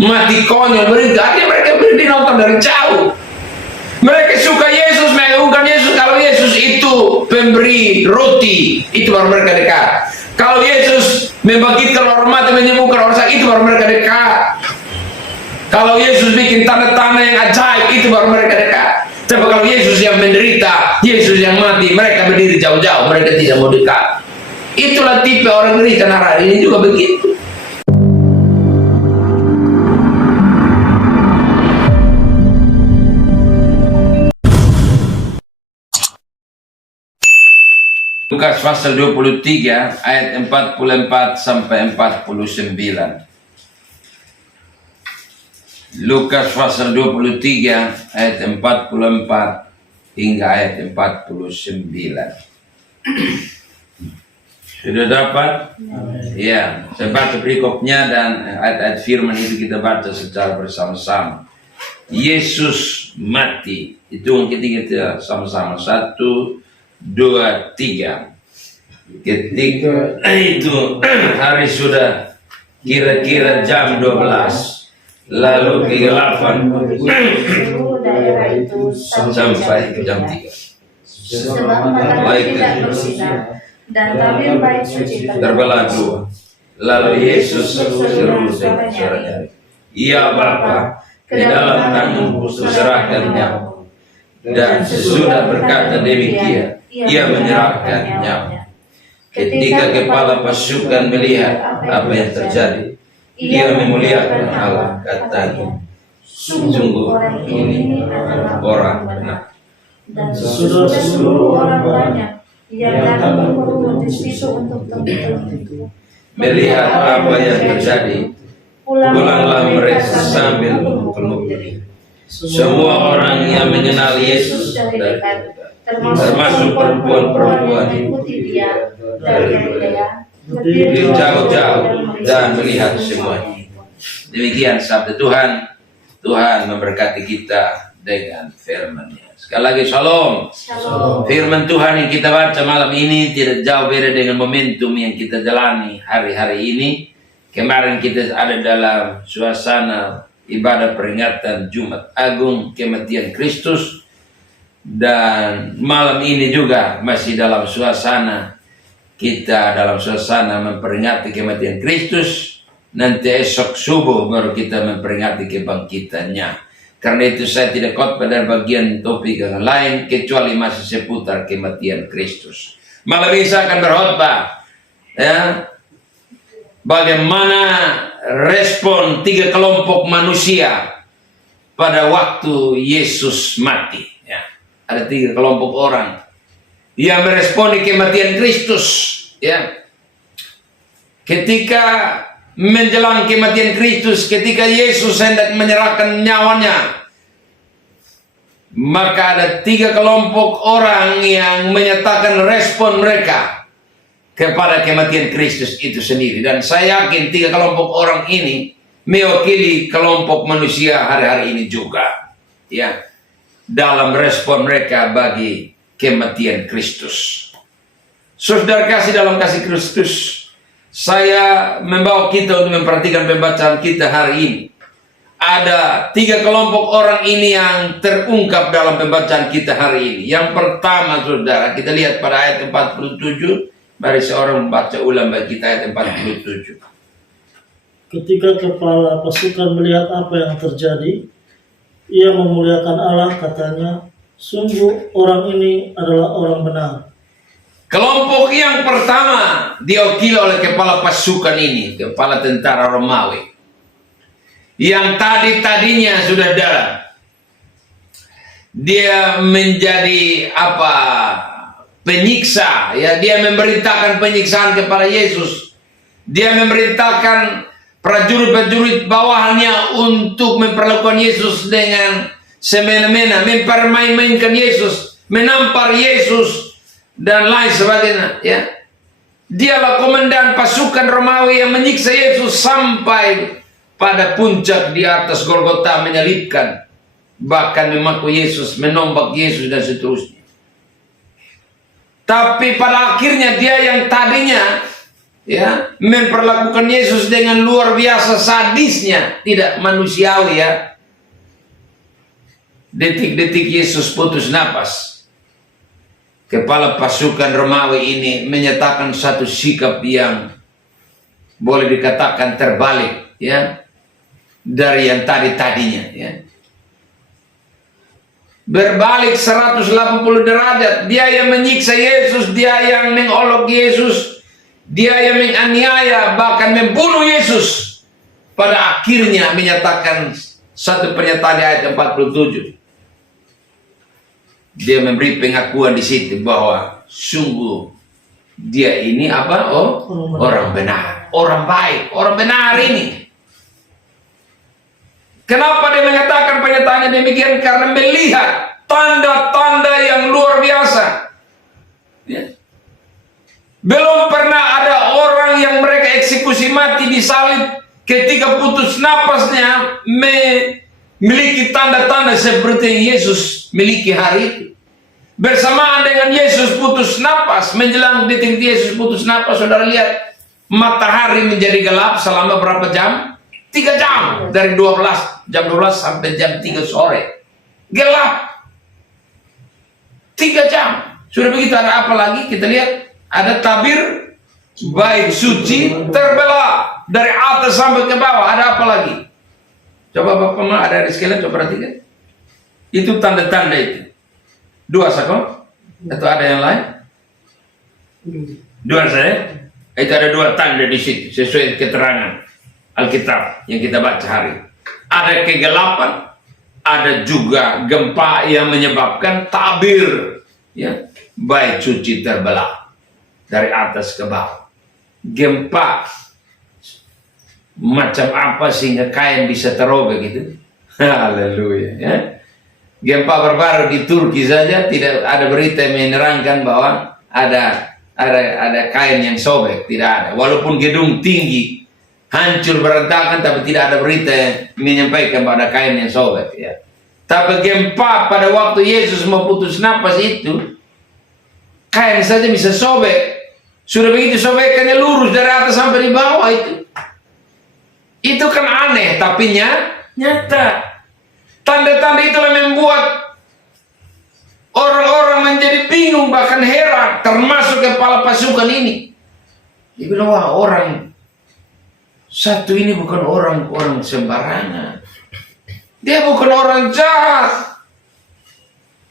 mati konyol, mereka berdiri nonton dari jauh. Mereka suka Yesus, mengagungkan Yesus. Kalau Yesus itu pemberi roti, itu baru mereka dekat. Kalau Yesus membangkitkan orang mati, menyembuhkan orang sakit, itu baru mereka dekat. Kalau Yesus bikin tanda-tanda yang ajaib, itu baru mereka dekat. Tapi kalau Yesus yang menderita, Yesus yang mati, mereka berdiri jauh-jauh, mereka tidak mau dekat. Itulah tipe orang Kristen hari ini juga begitu. Lukas pasal 23 ayat 44 sampai 49. Lukas pasal 23 ayat 44 hingga ayat 49. Sudah dapat? Ya, saya baca perikopnya dan ayat-ayat firman itu kita baca secara bersama-sama. Yesus mati. Itu kita sama-sama. 1, 2, 3. Ketika itu hari sudah kira-kira jam 12. Lalu kegelapan daerah itu sampai ke jam 3. Sebab matahari tidak bersinar dan tabir bait suci terbelah dua. Lalu Yesus seru dengan suara nyaring, "Ya Bapa, ke dalam tanganmu kuserahkan nyawa." Dan sesudah berkata demikian, ia menyerahkan nyawa. Ketika kepala pasukan melihat apa yang terjadi, ia memuliakan Allah, katanya, "Sungguh ini adalah orang benar." Dan sesudah seluruh orang banyak yang datang berkumpul di situ untuk tempat itu, Melihat apa yang terjadi, pulanglah mereka sambil memukul-mukul. Semua orang yang mengenal Yesus dari dekat, termasuk perempuan-perempuan ikuti dia dari Galilea, dari jauh-jauh dan melihat semuanya. Demikian sabda Tuhan. Tuhan memberkati kita dengan firman-Nya. Sekali lagi shalom. Shalom. Firman Tuhan yang kita baca malam ini tidak jauh beda dengan momentum yang kita jalani hari-hari ini. Kemarin kita ada dalam suasana ibadah peringatan Jumat Agung kematian Kristus. Dan malam ini juga masih dalam suasana memperingati kematian Kristus. Nanti esok subuh baru kita memperingati kebangkitannya. Karena itu saya tidak khotbah dari bagian topik yang lain kecuali masih seputar kematian Kristus. Malam ini saya akan berkhotbah ya, bagaimana respon 3 kelompok manusia pada waktu Yesus mati. Ya, ada 3 kelompok orang yang meresponi kematian Kristus. Ya, ketika menjelang kematian Kristus, ketika Yesus hendak menyerahkan nyawanya, maka ada 3 kelompok orang yang menyatakan respon mereka kepada kematian Kristus itu sendiri. Dan saya yakin 3 kelompok orang ini mewakili kelompok manusia hari-hari ini juga, ya, dalam respon mereka bagi kematian Kristus. Saudara kasih dalam kasih Kristus, saya membawa kita untuk memperhatikan pembacaan kita hari ini. Ada 3 kelompok orang ini yang terungkap dalam pembacaan kita hari ini. Yang pertama, saudara, kita lihat pada ayat 47. Mari seorang membaca ulang bagi kita ayat 47. Ketika kepala pasukan melihat apa yang terjadi, ia memuliakan Allah, katanya, "Sungguh orang ini adalah orang benar." Kelompok yang pertama diwakili oleh kepala pasukan ini, kepala tentara Romawi, yang tadinya sudah dalam. Dia menjadi penyiksa, ya, dia memerintahkan penyiksaan kepada Yesus. Dia memerintahkan prajurit-prajurit bawahannya untuk memperlakukan Yesus dengan semena-mena, mempermain-mainkan Yesus, menampar Yesus dan lain sebagainya, ya. Dialah komandan pasukan Romawi yang menyiksa Yesus sampai pada puncak di atas Golgota, menyalibkan, bahkan memaku Yesus, menombak Yesus dan seterusnya. Tapi pada akhirnya dia yang tadinya, ya, memperlakukan Yesus dengan luar biasa sadisnya, tidak manusiawi ya. Detik-detik Yesus putus napas, kepala pasukan Romawi ini menyatakan satu sikap yang boleh dikatakan terbalik ya dari yang tadinya ya. Berbalik 180 derajat. Dia yang menyiksa Yesus, dia yang mengolok Yesus, dia yang menganiaya, bahkan membunuh Yesus. Pada akhirnya menyatakan satu pernyataan di ayat 47. Dia memberi pengakuan di situ bahwa sungguh dia ini apa? Oh, orang benar, orang baik, orang benar ini. Kenapa dia mengatakan pernyataannya demikian? Karena melihat tanda-tanda yang luar biasa. Ya. Belum pernah ada orang yang mereka eksekusi mati disalib, ketika putus napasnya memiliki tanda-tanda seperti yang Yesus miliki hari itu. Bersamaan dengan Yesus putus napas, menjelang detik Yesus putus napas, saudara lihat matahari menjadi gelap selama berapa jam? 3 jam, dari jam 12 sampai jam 3 sore. Gelap. 3 jam. Sudah begitu, ada apa lagi? Kita lihat, ada tabir bait suci terbelah dari atas sampai ke bawah. Ada apa lagi? Coba Bapak ada di sekalian, coba perhatikan. Itu tanda-tanda itu. 2 sako? Atau ada yang lain? 2 saja. Itu ada 2 tanda di situ sesuai keterangan Alkitab yang kita baca hari. Ada kegelapan, ada juga gempa yang menyebabkan tabir, ya, bait suci terbelah dari atas ke bawah. Gempa macam apa sehingga kain bisa terobek gitu? Haleluya, ya. Gempa baru-baru di Turki saja tidak ada berita yang menerangkan bahwa ada kain yang sobek, tidak ada. Walaupun gedung tinggi hancur berantakan, tapi tidak ada berita yang menyampaikan bahwa ada kain yang sobek ya. Tapi gempa pada waktu Yesus mau putus napas itu, kain saja bisa sobek. Sudah begitu sobekannya lurus dari atas sampai di bawah itu. Itu kan aneh, tapi nyata. Tanda-tanda itulah membuat orang-orang menjadi bingung, bahkan heran, termasuk kepala pasukan ini. Dia bilang, wah, orang satu ini bukan orang sembarangan. Dia bukan orang jahat,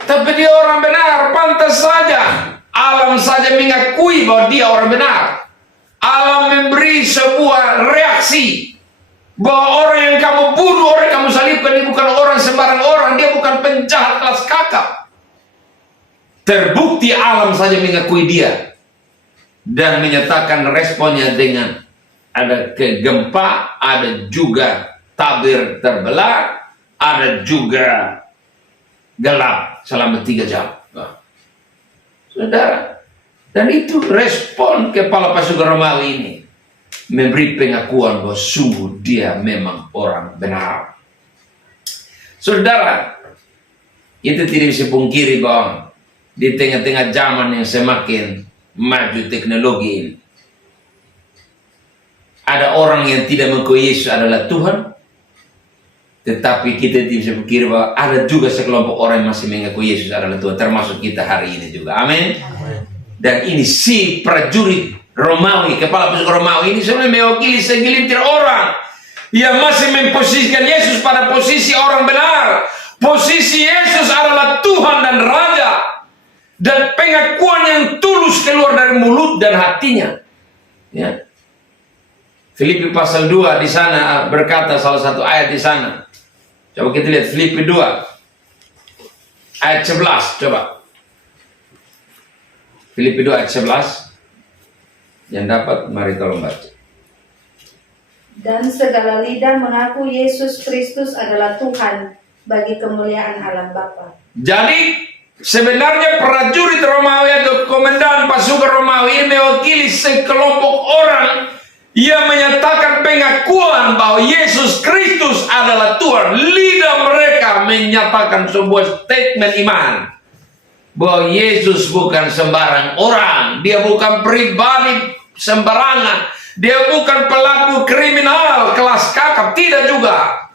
tapi dia orang benar. Pantas saja alam saja mengakui bahwa dia orang benar. Alam memberi sebuah reaksi bahwa orang yang kamu bunuh, orang yang kamu salibkan, ini bukan orang sembarang orang. Dia bukan penjahat kelas kakap. Terbukti alam saja mengakui dia dan menyatakan responnya dengan ada gempa, ada juga tabir terbelah, ada juga gelap selama 3 jam. Saudara, dan itu respon kepala pasukan Romawi ini memberi pengakuan bahwa sungguh dia memang orang benar. Saudara, itu tidak bisa pungkiri bahwa di tengah-tengah zaman yang semakin maju teknologi ini, ada orang yang tidak mengakui Yesus adalah Tuhan, tetapi kita tidak bisa berpikir bahwa ada juga sekelompok orang yang masih mengakui Yesus adalah Tuhan, termasuk kita hari ini juga. Amin. Dan ini si prajurit Romawi, kepala pasukan Romawi ini sebenarnya mewakili segelintir orang yang masih memposisikan Yesus pada posisi orang benar. Posisi Yesus adalah Tuhan dan Raja, dan pengakuan yang tulus keluar dari mulut dan hatinya. Ya. Filipi pasal 2 di sana berkata salah satu ayat di sana. Coba kita lihat Filipi 2 ayat 11, coba. Filipi 2 ayat 11. Yang dapat mari tolong baca. Dan segala lidah mengaku Yesus Kristus adalah Tuhan bagi kemuliaan Allah Bapa. Jadi sebenarnya prajurit Romawi atau komandan pasukan Romawi ini mewakili sekelompok orang yang menyatakan pengakuan bahwa Yesus Kristus adalah Tuhan. Lidah mereka menyatakan sebuah statement iman bahwa Yesus bukan sembarang orang. Dia bukan pribadi sembarangan. Dia bukan pelaku kriminal kelas kakap, tidak juga.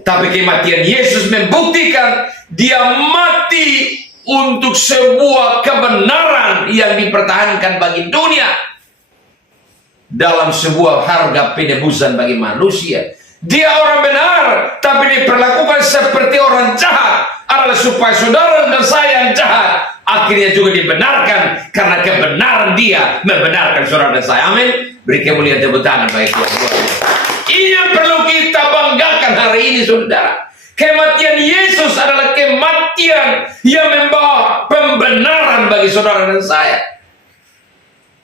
Tapi kematian Yesus membuktikan dia mati untuk sebuah kebenaran yang dipertahankan bagi dunia. Dalam sebuah harga penebusan bagi manusia. Dia orang benar, tapi diperlakukan seperti orang jahat. Adalah supaya saudara dan saya yang jahat akhirnya juga dibenarkan. Karena kebenaran dia membenarkan saudara dan saya. Amin. Beri kemuliaan tepuk tangan bagi Tuhan. Ini yang perlu kita banggakan hari ini, saudara. Kematian Yesus adalah kematian yang membawa pembenaran bagi saudara dan saya.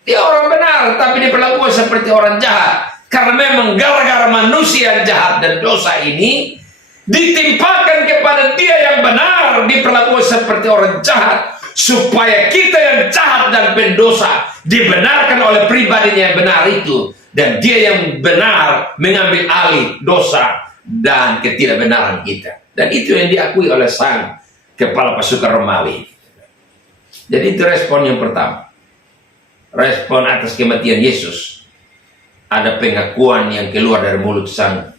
Dia orang benar, tapi diperlakukan seperti orang jahat. Karena memang gara-gara manusia yang jahat dan dosa ini ditimpakan kepada dia yang benar, diperlakukan seperti orang jahat. Supaya kita yang jahat dan pendosa dibenarkan oleh pribadinya yang benar itu. Dan dia yang benar mengambil alih dosa dan ketidakbenaran kita. Dan itu yang diakui oleh sang kepala pasukan Romawi. Jadi itu respon yang pertama. Respon atas kematian Yesus. Ada pengakuan yang keluar dari mulut sang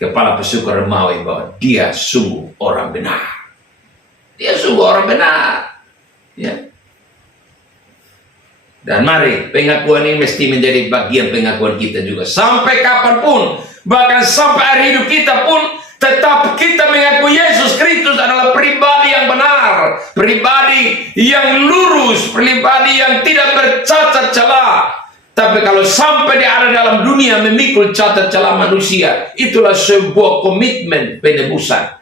kepala pasukan Romawi bahwa dia sungguh orang benar. Dia sungguh orang benar. Ya. Dan mari pengakuan ini mesti menjadi bagian pengakuan kita juga. Sampai kapanpun, bahkan sampai hari hidup kita pun, tetap kita mengakui Yesus Kristus adalah pribadi yang benar, pribadi yang lurus, pribadi yang tidak bercacat celah. Tapi kalau sampai dia ada dalam dunia memikul cacat celah manusia, itulah sebuah komitmen penebusan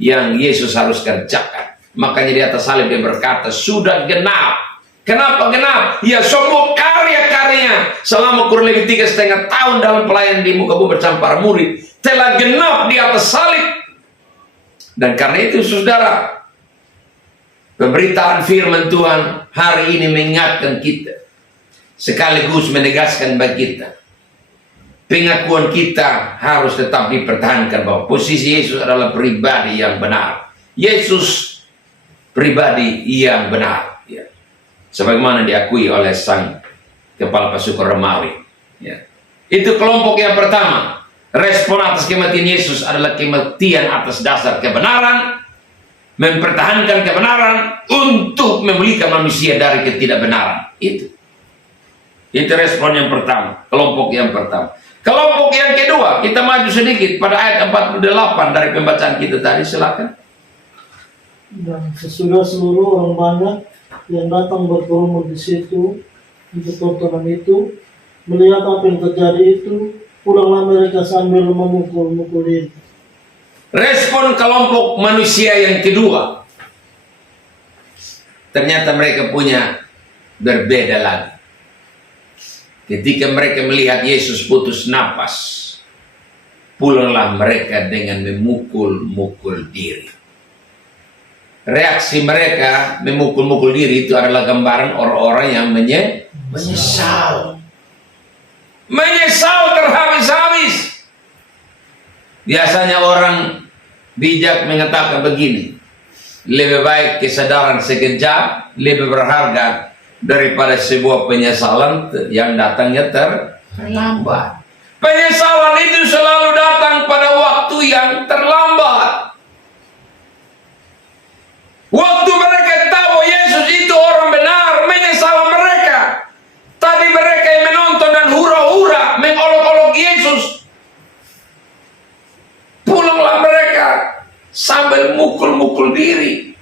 yang Yesus harus kerjakan. Makanya di atas salib dia berkata, sudah genap. Kenapa genap? Ya semua karya-karyanya selama kurang lebih 3,5 tahun dalam pelayanan di muka bumi bersama para murid telah genap di atas salib. Dan karena itu saudara, pemberitaan firman Tuhan hari ini mengingatkan kita, sekaligus menegaskan bagi kita, pengakuan kita harus tetap dipertahankan bahwa posisi Yesus adalah pribadi yang benar. Yesus pribadi yang benar, ya. Sebagaimana diakui oleh sang kepala pasukan Romawi, ya. Itu kelompok yang pertama. Respon atas kematian Yesus adalah kematian atas dasar kebenaran, mempertahankan kebenaran untuk memulihkan manusia dari ketidakbenaran. Itu respon yang pertama, kelompok yang pertama. Kelompok yang kedua, kita maju sedikit pada ayat 48 dari pembacaan kita tadi, silakan. Dan sesudah seluruh orang banyak yang datang berkerumun di situ untuk tontonan itu, melihat apa yang terjadi itu, pulanglah mereka sambil memukul-mukul diri. Respon kelompok manusia yang kedua, ternyata mereka punya berbeda lagi. Ketika mereka melihat Yesus putus napas, pulanglah mereka dengan memukul-mukul diri. Reaksi mereka memukul-mukul diri itu adalah gambaran orang-orang yang menyesal. Menyesal terhabis-habis. Biasanya orang bijak mengatakan begini, lebih baik kesadaran sekejap lebih berharga daripada sebuah penyesalan yang datangnya terlambat. Penyesalan itu selalu datang pada waktu yang terlambat. Waktu mereka tahu Yesus itu orang benar, menyesal mereka. Tadi mereka yang menonton dan hura-hura mengolok-olok Yesus. Pulanglah mereka sambil mukul-mukul diri.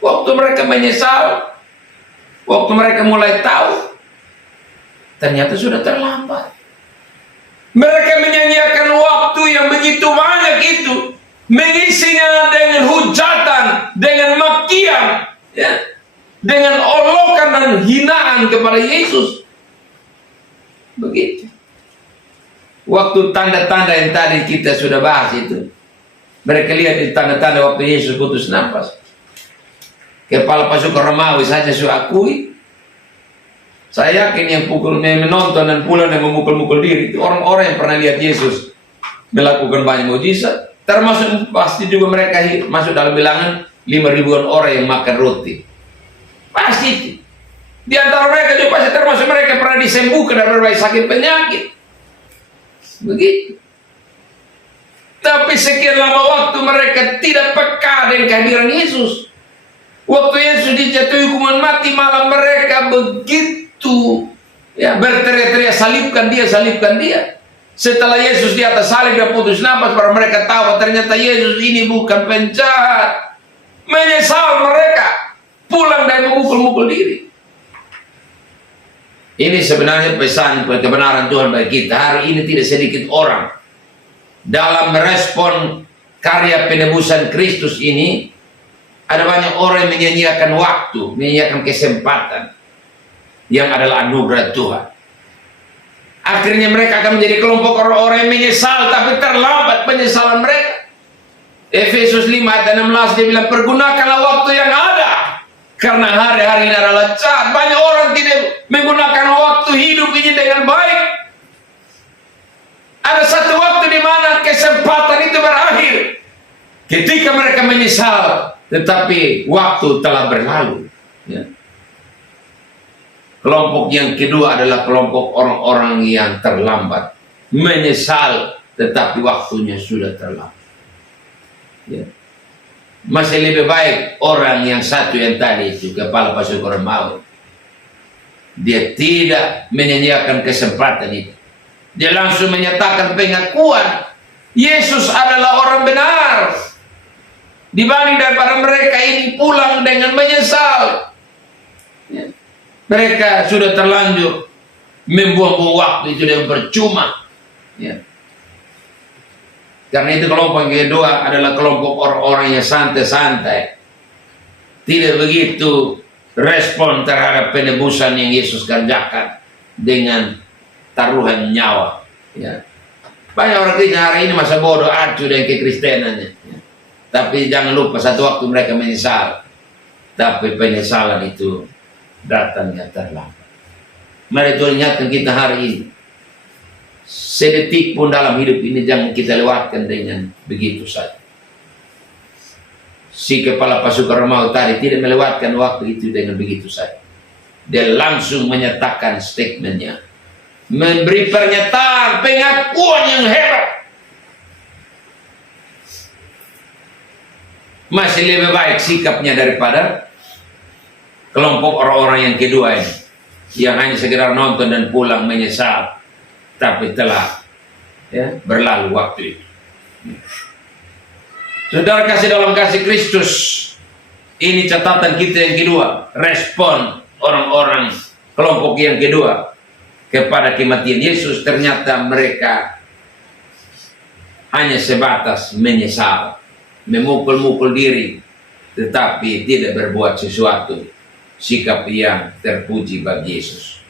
Waktu mereka menyesal, waktu mereka mulai tahu, ternyata sudah terlambat. Mereka menyanyiakan waktu yang begitu banyak itu, mengisinya dengan hujatan, dengan makian, ya, dengan olokan dan hinaan kepada Yesus. Begitu. Waktu tanda-tanda yang tadi kita sudah bahas itu, mereka lihat di tanda-tanda waktu Yesus putus nafas. Kepala pasukan Romawi saja sudah akui. Saya yakin yang menonton dan pulang dan memukul-mukul diri itu orang-orang yang pernah lihat Yesus melakukan banyak mukjizat. Termasuk pasti juga mereka masuk dalam bilangan 5.000-an orang yang makan roti. Pasti itu. Di antara mereka juga pasti termasuk mereka pernah disembuhkan dari berbagai sakit penyakit. Begitu. Tapi sekian lama waktu mereka tidak peka dengan kehadiran Yesus. Waktu Yesus dijatuhi hukuman mati, malah mereka begitu berteriak-teriak, salibkan dia, salibkan dia. Setelah Yesus di atas salib dan putus nafas, baru mereka tahu ternyata Yesus ini bukan penjahat. Menyesal mereka, pulang dan memukul-mukul diri. Ini sebenarnya pesan kebenaran Tuhan bagi kita. Hari ini tidak sedikit orang dalam merespon karya penebusan Kristus ini. Ada banyak orang yang menyanyiakan waktu, menyanyiakan kesempatan yang adalah anugerah Tuhan. Akhirnya mereka akan menjadi kelompok orang-orang yang menyesal, tapi terlambat penyesalan mereka. Efesus 5 ayat 16 dia bilang, pergunakanlah waktu yang ada, karena hari-hari ini adalah jahat. Banyak orang tidak menggunakan waktu hidup ini dengan baik. Ada satu waktu di mana kesempatan itu berakhir ketika mereka menyesal, tetapi waktu telah berlalu. Ya. Kelompok yang kedua adalah kelompok orang-orang yang terlambat, menyesal, tetapi waktunya sudah terlambat. Ya. Masih lebih baik orang yang satu yang tadi itu, kepala pasukan maut. Dia tidak menyanyiakan kesempatan itu. Dia langsung menyatakan pengakuan Yesus adalah orang benar, dibanding daripada mereka ini pulang dengan menyesal. Ya. Mereka sudah terlanjur membuang-buang waktu itu dengan percuma. Ya. Karena itu kelompok yang kedua adalah kelompok orang-orang yang santai-santai, tidak begitu respon terhadap penebusan yang Yesus kerjakan dengan taruhan nyawa. Ya. Banyak orang Kristen hari ini masa bodoh acuh dengan kekristenannya. Ya. Tapi jangan lupa satu waktu mereka menyesal. Tapi penyesalan itu datangnya terlambat. Mari Tuhan ingatkan kita hari ini. Sedetik pun dalam hidup ini jangan kita lewatkan dengan begitu saja. Si kepala pasukan Romawi tadi tidak melewatkan waktu itu dengan begitu saja. Dia langsung menyatakan statementnya, memberi pernyataan pengakuan yang hebat. Masih lebih baik sikapnya daripada kelompok orang-orang yang kedua ini, yang hanya sekedar nonton dan pulang menyesal, tapi telah berlalu waktu itu. Saudara kasih dalam kasih Kristus, ini catatan kita yang kedua, respon orang-orang kelompok yang kedua kepada kematian Yesus. Ternyata mereka hanya sebatas menyesal, memukul-mukul diri, tetapi tidak berbuat sesuatu. Sikap yang terpuji bagi Yesus.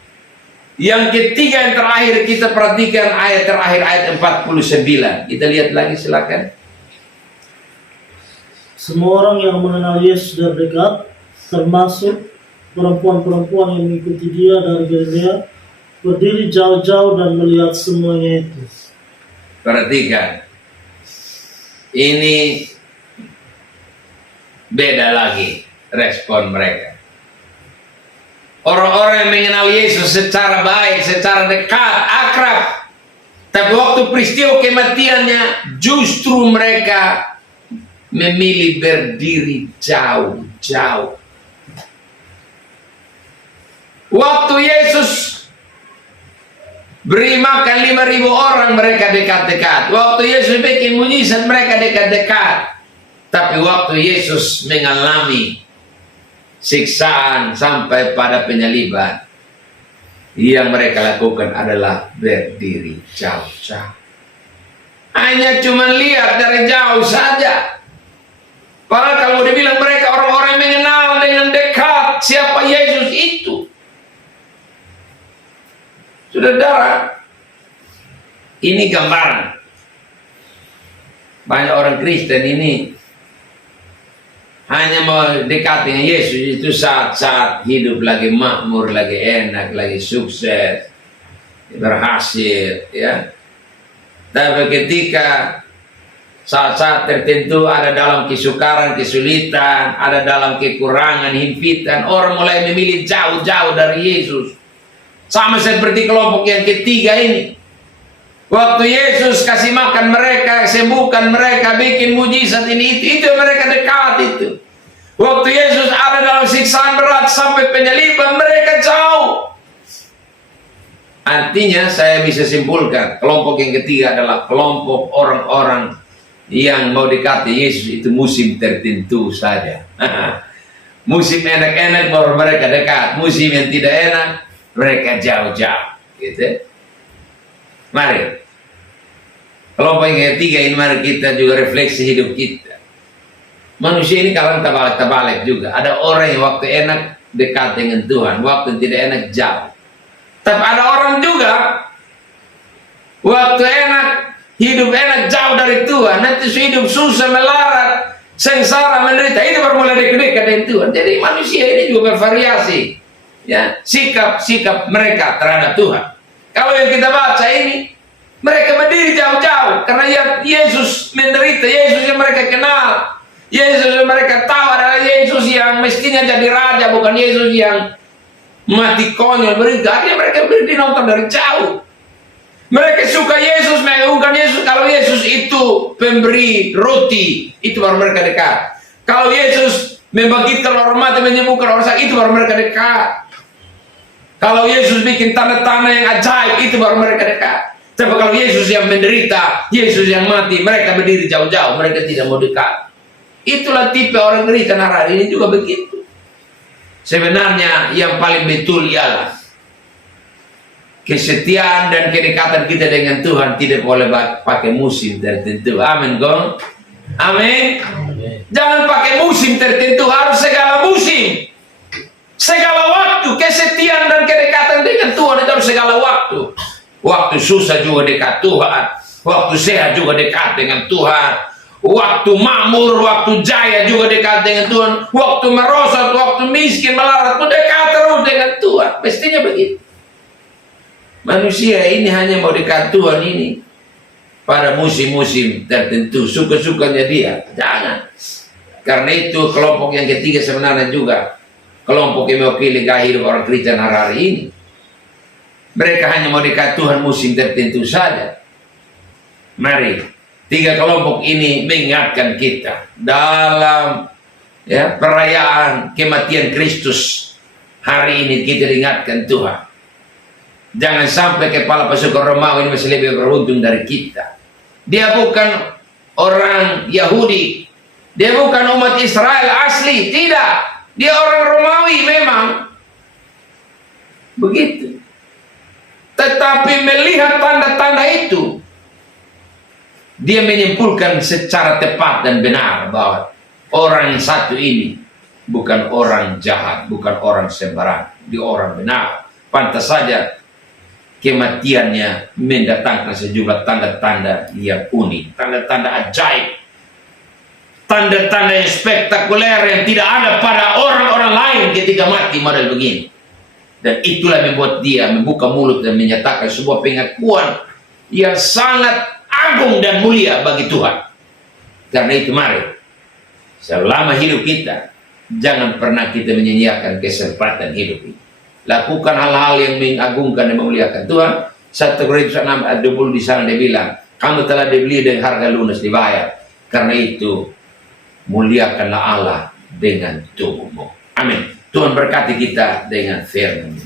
Yang ketiga yang terakhir kita perhatikan ayat terakhir, ayat 49. Kita lihat lagi silakan. Semua orang yang mengenal Yesus dari dekat, termasuk perempuan-perempuan yang mengikuti dia dari Galilea, berdiri jauh-jauh dan melihat semuanya itu. Perhatikan, ini beda lagi respon mereka. Orang-orang yang mengenal Yesus secara baik, secara dekat, akrab. Tapi waktu peristiwa kematiannya, justru mereka memilih berdiri jauh-jauh. Waktu Yesus beri makan 5.000 orang, mereka dekat-dekat. Waktu Yesus bikin mujizat, mereka dekat-dekat. Tapi waktu Yesus mengalami siksaan sampai pada penyaliban, yang mereka lakukan adalah berdiri jauh-jauh. Hanya cuma lihat dari jauh saja. Padahal kalau dibilang mereka orang-orang mengenal dengan dekat siapa Yesus itu. Saudara, ini gambaran. Banyak orang Kristen ini hanya mau dekat dengan Yesus itu saat-saat hidup lagi makmur, lagi enak, lagi sukses, berhasil, ya. Tapi ketika Saat-saat tertentu ada dalam kesukaran, kesulitan, ada dalam kekurangan, himpitan, orang mulai memilih jauh-jauh dari Yesus. Sama seperti kelompok yang ketiga ini. Waktu Yesus kasih makan mereka, sembuhkan mereka, bikin mujizat ini itu mereka dekat itu. Waktu Yesus ada dalam siksaan berat sampai penyaliban, mereka jauh. Artinya saya bisa simpulkan, kelompok yang ketiga adalah kelompok orang-orang yang mau dekati Yesus itu musim tertentu saja. Musim enak-enak baru mereka dekat, musim yang tidak enak mereka jauh-jauh, gitu. Mari, kelompok yang ketiga ini mari kita juga refleksi hidup kita. Manusia ini kadang terbalik-terbalik juga. Ada orang yang waktu enak dekat dengan Tuhan, waktu tidak enak jauh. Tapi ada orang juga waktu enak, hidup enak jauh dari Tuhan, nanti hidup susah, melarat, sengsara, menderita, itu baru mulai dekat-dekat dengan Tuhan. Jadi manusia ini juga bervariasi, ya, sikap mereka terhadap Tuhan. Kalau yang kita baca ini, mereka berdiri jauh-jauh karena ya Yesus menderita, Yesus yang mereka kenal, Yesus yang mereka tahu adalah Yesus yang mestinya jadi raja, bukan Yesus yang mati konyol berita. Akhirnya mereka berdiri nonton dari jauh. Mereka suka Yesus, mengagungkan Yesus. Kalau Yesus itu pemberi roti, itu baru mereka dekat. Kalau Yesus membangkitkan orang mati, menyembuhkan orang sakit, itu baru mereka dekat. Kalau Yesus bikin tanda-tanda yang ajaib, itu baru mereka dekat. Tapi kalau Yesus yang menderita, Yesus yang mati, mereka berdiri jauh-jauh, mereka tidak mau dekat. Itulah tipe orang Kristen hari ini juga begitu. Sebenarnya yang paling betul ialah kesetiaan dan kedekatan kita dengan Tuhan tidak boleh pakai musim tertentu. Amin, gong. Amin. Jangan pakai musim tertentu, harus segala musim, segala waktu. Kesetiaan dan kedekatan dengan Tuhan itu harus segala waktu. Waktu susah juga dekat Tuhan, waktu sehat juga dekat dengan Tuhan, waktu makmur, waktu jaya juga dekat dengan Tuhan, waktu merosot, waktu miskin, melarat pun dekat terus dengan Tuhan. Mestinya begitu. Manusia ini hanya mau dekat Tuhan ini pada musim-musim tertentu, suka-sukanya dia. Jangan. Karena itu kelompok yang ketiga sebenarnya juga kelompok yang mewakili gaya hidup orang Kristen hari ini. Mereka hanya mau dekat Tuhan musim tertentu saja. Mari, tiga kelompok ini mengingatkan kita dalam perayaan kematian Kristus hari ini. Kita ingatkan Tuhan, jangan sampai kepala pasukan Romawi ini masih lebih beruntung dari kita. Dia bukan orang Yahudi, dia bukan umat Israel asli, tidak. Dia orang Romawi memang, begitu. Tetapi melihat tanda-tanda itu, dia menyimpulkan secara tepat dan benar bahwa orang satu ini bukan orang jahat, bukan orang sembarang, dia orang benar. Pantas saja kematiannya mendatangkan sejumlah tanda-tanda yang unik, tanda-tanda ajaib, tanda-tanda yang spektakuler yang tidak ada pada orang-orang lain ketika mati model begini. Dan itulah membuat dia membuka mulut dan menyatakan sebuah pengakuan yang sangat agung dan mulia bagi Tuhan. Karena itu mari, selama hidup kita, jangan pernah kita menyia-nyiakan kesempatan hidup ini. Lakukan hal-hal yang mengagungkan dan memuliakan Tuhan. 1 Korintus 6 ayat 20 di sana dia bilang, kamu telah dibeli dengan harga lunas dibayar. Karena itu, muliakanlah Allah dengan tubuhmu. Amin. Tuhan berkati kita dengan firman.